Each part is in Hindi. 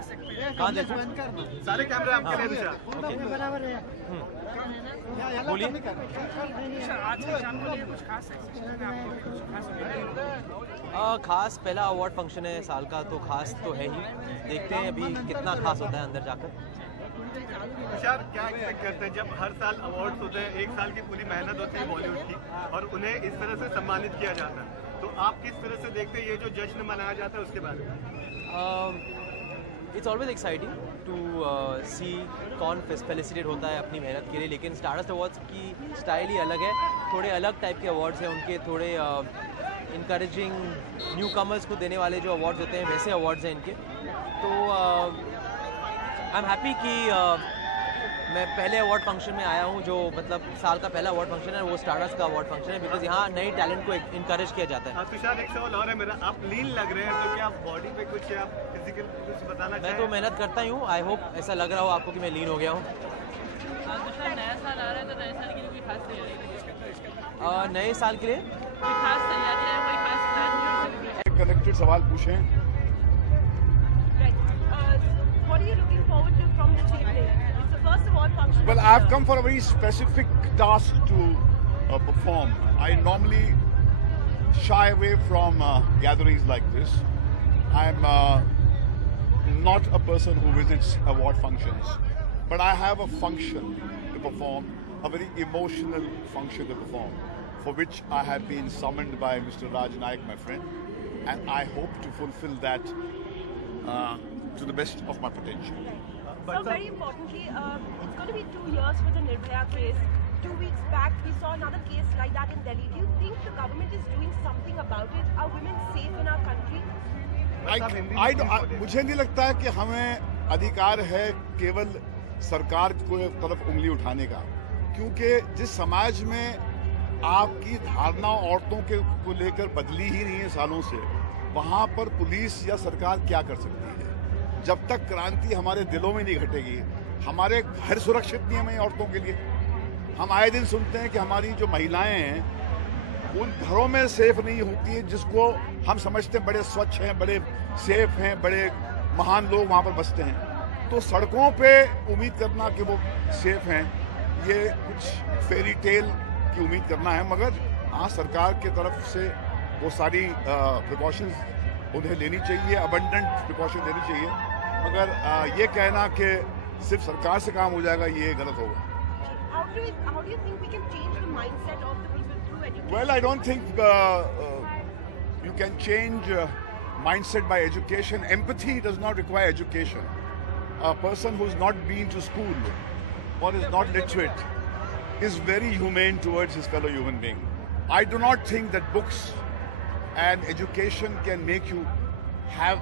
खा सकते हैं। कहाँ देख सकते हैं? सारे कैमरे आपके लिए तुषार। बराबर है। बोलिए। आज के शाम को लिए कुछ खास है आपको, कुछ खास खास पहला अवार्ड फंक्शन है साल का, तो खास तो है ही। देखते हैं अभी कितना खास होता है अंदर जाकर। तुषार, क्या एक्सपेक्ट करते हैं जब हर साल अवार्ड्स होते हैं, एक साल की पूरी मेहनत होती है बॉलीवुड की और उन्हें इस तरह से सम्मानित किया जाता है, तो आप किस तरह से देखते हैं ये जो जश्न मनाया जाता है उसके बारे में? इट्स ऑलवेज एक्साइटिंग टू सी कौन फेलिसिटेट होता है अपनी मेहनत के लिए, लेकिन स्टारडस्ट अवार्ड्स की स्टाइल ही अलग है। थोड़े अलग टाइप के अवार्ड्स हैं उनके, थोड़े इनकरेजिंग न्यू कमर्स को देने वाले जो अवार्ड्स होते हैं वैसे अवार्ड्स हैं इनके। तो आई एम हैप्पी कि मैं पहले अवार्ड फंक्शन में आया हूँ, जो मतलब साल का पहला अवार्ड फंक्शन है, वो स्टारडस्ट का अवार्ड फंक्शन है, बिकॉज यहाँ नए टैलेंट को इनकरेज किया जाता है। तुषार, एक सवाल और है मेरा, आप लीन लग रहे हैं, तो क्या आप बॉडी पे कुछ आप फिजिकल कुछ बताना चाहें? मैं तो मेहनत करता ही हूँ, आई होप ऐसा लग रहा हो आपको कि मैं लीन हो गया हूँ। नया साल आ रहा है, तो नए साल के लिए कोई खास तैयारी नए साल के लिए कोई खास तैयारी है, कोई खास प्लान? कनेक्टेड सवाल पूछें। What are you looking forward to from the evening? It's the first award function. Well, I've come for a very specific task to perform. I normally shy away from gatherings like this. I'm not a person who visits award functions, but I have a function to perform, a very emotional function to perform, for which I have been summoned by Mr. Raj Naik, my friend, and I hope to fulfill that to the best of my potential. So very importantly, it's going to be 2 years for the Nirbhaya case. 2 weeks back, we saw another case like that in Delhi. Do you think the government is doing something about it? Are women safe in our country? मुझे नहीं लगता है कि हमें अधिकार है केवल सरकार को तरफ उंगली उठाने का, क्योंकि जिस समाज में आपकी धारणा औरतों के को लेकर बदली ही नहीं है सालों से, वहाँ पर पुलिस या सरकार क्या कर सकती है? जब तक क्रांति हमारे दिलों में नहीं घटेगी, हमारे घर सुरक्षित नहीं है औरतों के लिए। हम आए दिन सुनते हैं कि हमारी जो महिलाएं हैं उन घरों में सेफ नहीं होती है, जिसको हम समझते हैं बड़े स्वच्छ हैं, बड़े सेफ हैं, बड़े महान लोग वहाँ पर बसते हैं। तो सड़कों पे उम्मीद करना कि वो सेफ हैं, ये कुछ फेरी टेल की उम्मीद करना है। मगर हाँ, सरकार की तरफ से वो सारी प्रिकॉशंस उन्हें लेनी चाहिए, अबंडेंट प्रिकॉशन लेनी चाहिए। मगर ये कहना कि सिर्फ सरकार से काम हो जाएगा, ये गलत होगा। How do you think we can change the mindset of the people through education? Well, I don't think you can change mindset by education. Empathy does not require education. A person who's not been to school or is not literate is very humane towards his fellow human being. I do not think that books and education can make you have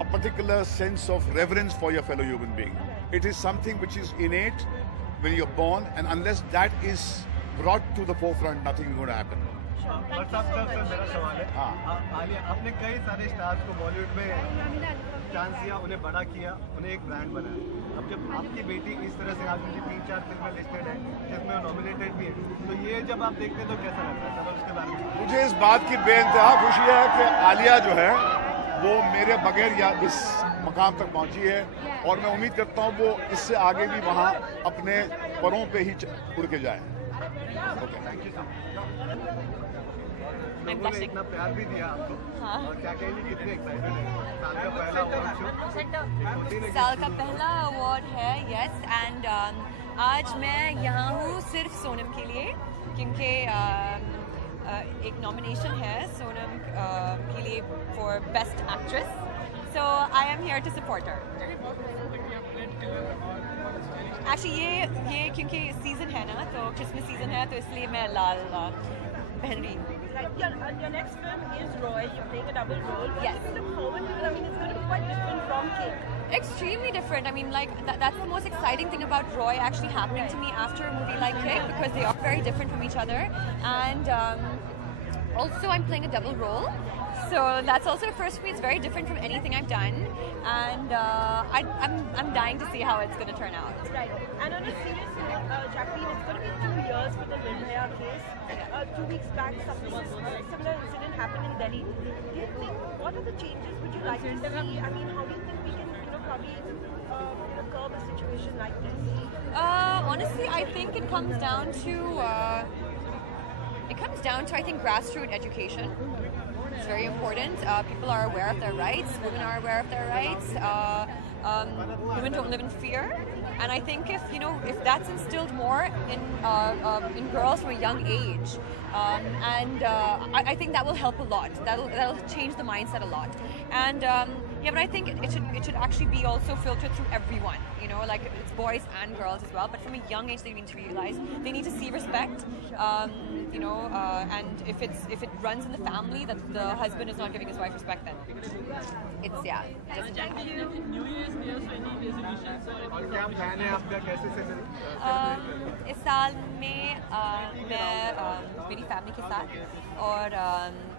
a particular sense of reverence for your fellow human being. It is something which is innate when you're born, and unless that is brought to the forefront, nothing is going to happen. मेरा सवाल है, आलिया, आपने कई सारे स्टार्स को बॉलीवुड में चांस दिया, उन्हें बड़ा किया, उन्हें एक ब्रांड बनाया। अब जब आपकी बेटी इस तरह से आज मुझे 3-4 फिल्में लिस्टेड है जिसमें नॉमिनेटेड भी है, तो ये जब आप देखते हैं तो कैसा लगता है? उसके बारे में मुझे इस बात की बेइंतहा खुशी है कि आलिया जो है वो मेरे बगैर या इस मकाम तक पहुंची है, और मैं उम्मीद करता हूं वो इससे आगे भी वहां अपने परों पे ही उड़ के जाए। थैंक यू लोगों ने इतना प्यार भी दिया आपको, और क्या कहेंगे, कितने एक्साइटेड हैं? साल का पहला अवार्ड शो, साल का पहला अवार्ड है, यस, एंड आज मैं यहाँ हूँ सिर्फ सोनम के लिए, क्योंकि एक नॉमिनेशन है सोनम के लिए for best actress, so I am here to support her. Actually ये क्योंकि सीज़न है ना, तो क्रिसमस सीज़न है, तो इसलिए मैं लाल पहन रही हूँ। Your next film is Roy. You're playing a double role. Yes. What do you look forward to? I mean, it's going to be quite different from Cake. Extremely different. I mean, like that's the most exciting thing about Roy actually happening to me after a movie like Cake, because they are very different from each other, and also I'm playing a double role, so that's also the first for me. It's very different from anything I've done, and I'm dying to see how it's going to turn out. Right. And on a serious note, Jacqueline, it's going to be 2 years for the Nirbhaya case. 2 weeks back, similar incident happened in Delhi. Do you think, what are the changes would you like to see? I mean, how do you think we can curb a situation like this? Honestly, I think it comes down to I think grassroots education. It's very important. People are aware of their rights. Women are aware of their rights. Women don't live in fear. And I think if that's instilled more in girls from a young age, I think that will help a lot. That'll change the mindset a lot. And but I think it should actually be also filtered through everyone. Like it's boys and girls as well. But from a young age, they need to realize they need to see respect. And if it runs in the family that the husband is not giving his wife respect, then it's just New Year's Day also any resolutions or क्या प्लान है आपका, कैसे से इस साल में मैं मेरी फैमिली के साथ और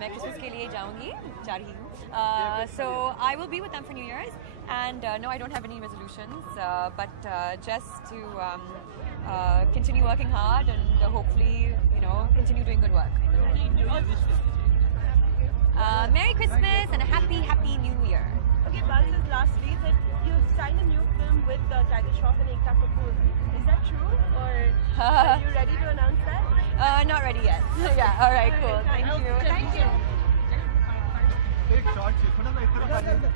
मैं क्रिसमस के लिए जाऊंगी, जा रही हूँ. So I will be with them for New Year's, and no, I don't have any resolutions, but just to continue working hard and hopefully continue doing good work. Merry Christmas and a happy New Year. Okay, Basis, lastly, that you signed a new film with Tiger Shroff and Ekta Kapoor. Is that true, or are you ready to announce that? Not ready yet. Yeah. All right. Cool. Thank you. Thank you. एक शॉट से थोड़ा ना इस तरफ आ जाइए.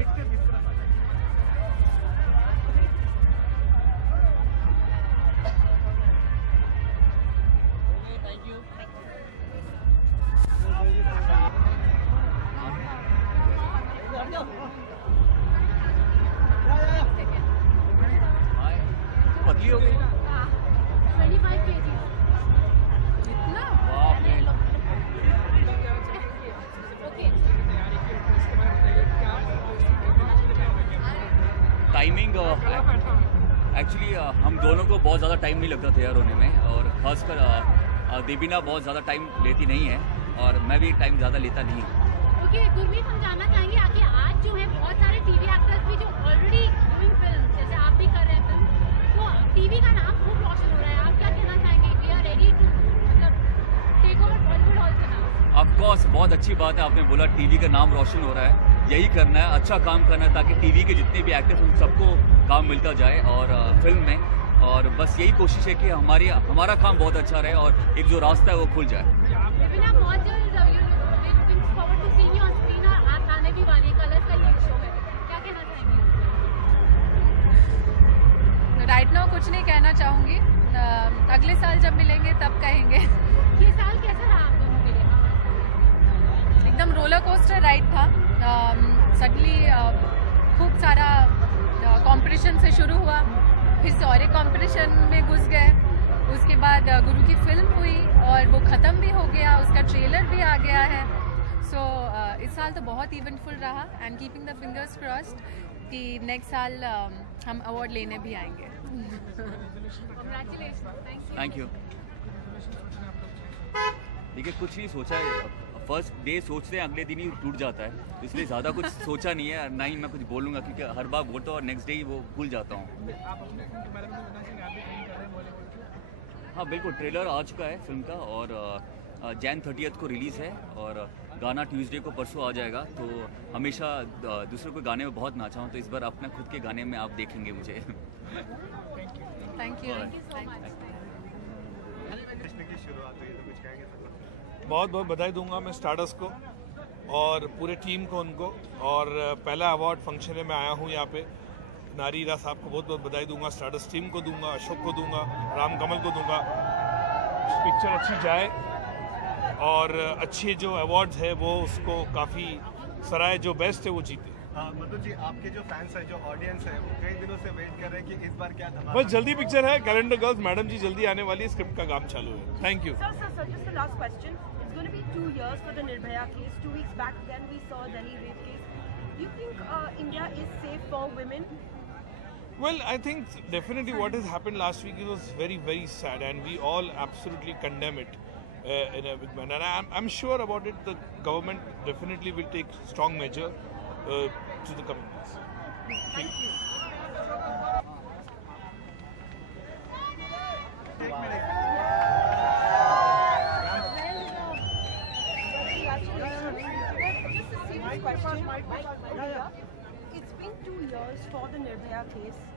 एक से इस तरफ आ जाइए. Thank you. पतली हो गई. 25 kg. इतना? बाप रे. Okay. टाइमिंग एक्चुअली हम दोनों को बहुत ज़्यादा टाइम नहीं लगता तैयार होने में, और खासकर देवीना बहुत ज़्यादा टाइम लेती नहीं है और मैं भी टाइम ज़्यादा लेता नहीं. ओके, गुरमीत, हम जानना चाहेंगे आगे आज जो है बहुत सारे टीवी एक्टर्स भी जो ऑलरेडी डूइंग फिल्म, जैसे आप भी कर रहे हैं फिल्म, तो टीवी का नाम खूब रोशन हो रहा है. आप क्या कहना चाहेंगे? We are ready to take over Bollywood also now. Of course, बहुत अच्छी बात है आपने बोला, टीवी का नाम रोशन हो रहा है. यही करना है, अच्छा काम करना है ताकि टीवी के जितने भी एक्टर्स उन सबको काम मिलता जाए और फिल्म में. और बस यही कोशिश है कि हमारा काम बहुत अच्छा रहे और एक जो रास्ता है वो खुल जाए. बहुत जल्द looking forward to seeing you on screen, और आप आने भी वाली कलर्स का ये शो है, क्या कहना चाहेंगे? राइट नाउ कुछ नहीं कहना चाहूँगी. अगले साल जब मिलेंगे तब कहेंगे. ये साल कैसा रहा आप लोगों के लिए? एकदम रोलर कोस्टर राइड था. सडनली खूब सारा कंपटीशन से शुरू हुआ, फिर से और एक कंपटीशन में घुस गए. उसके बाद गुरु की फिल्म हुई और वो ख़त्म भी हो गया, उसका ट्रेलर भी आ गया है. सो इस साल तो बहुत इवेंटफुल रहा, and keeping the fingers crossed कि नेक्स्ट साल हम अवार्ड लेने भी आएंगे. Thank you. देखिए, कुछ नहीं सोचा है. फर्स्ट डे सोचते हैं, अगले दिन ही टूट जाता है, इसलिए ज़्यादा कुछ सोचा नहीं है, ना ही मैं कुछ बोलूँगा, क्योंकि हर बार बोलता हूँ और नेक्स्ट डे ही वो भूल जाता हूँ. हाँ बिल्कुल, ट्रेलर आ चुका है फिल्म का और Jan 30th को रिलीज़ है और गाना ट्यूसडे को परसों आ जाएगा. तो हमेशा दूसरों के गाने में बहुत नाचा हूँ, तो इस बार अपने खुद के गाने में आप देखेंगे मुझे. Thank you. बहुत बहुत बधाई दूंगा मैं स्टारडस्ट को और पूरे टीम को, उनको. और पहला अवार्ड फंक्शन में मैं आया हूँ यहाँ पे. नारी हीरा साहब को बहुत बहुत बधाई दूंगा, स्टारडस्ट टीम को दूंगा, अशोक को दूंगा, राम कमल को दूंगा. पिक्चर अच्छी जाए और अच्छे जो अवार्ड्स है वो उसको काफ़ी सराय, जो बेस्ट है वो जीते. मधु जी, आपके जो फैंस है, जो ऑडियंस है, वो कई दिनों से वेट कर रहे हैं कि इस बार क्या धमाका. बस जल्दी पिक्चर है, कैलेंडर गर्ल्स मैडम जी जल्दी आने वाली है, स्क्रिप्ट का काम चालू है. Thank you. Sir, just the last question. It's going to be 2 years for the Nirbhaya case. 2 weeks back then we saw Delhi rape case. Do you think India is safe for women? Well, I think definitely what has happened last week was very, very sad, and we all absolutely condemn it in a big manner. And I'm sure about it, the government definitely will take strong measure to the coming days. Thank you. Congratulations. last question. It's been 2 years for the Nirbhaya case.